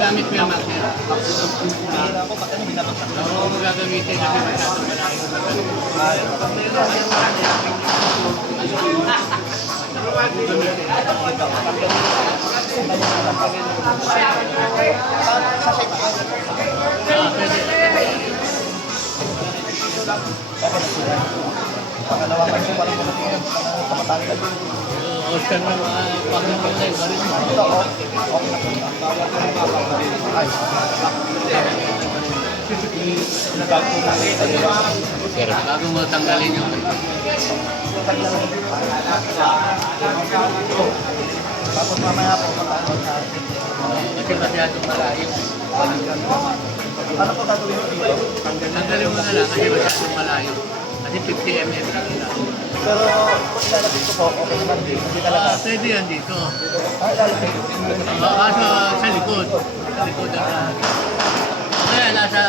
Gamit mo yung magnet. Oo, magagamitin kasi masyadong malayo. Pangalawa kayo pa rin pagdating pamatanggal. O siya na pagdating na yung baris mo. Ito, okay na. Ay. Pero bago mo tanggalin yung Tapos mamaya po patanggal sa atin. kasi masyadong malayo. Ano po gagawin mo dito? Tanggalin mo na lang kasi masyadong malayo. Kasi 50 mm lang yun. Pero kung ilalabit ko po, okay naman din. Hindi talaga. Pwede yan dito. Ay, ilalabit ko. Kaso sa likod. Sa likod ang kaya nasa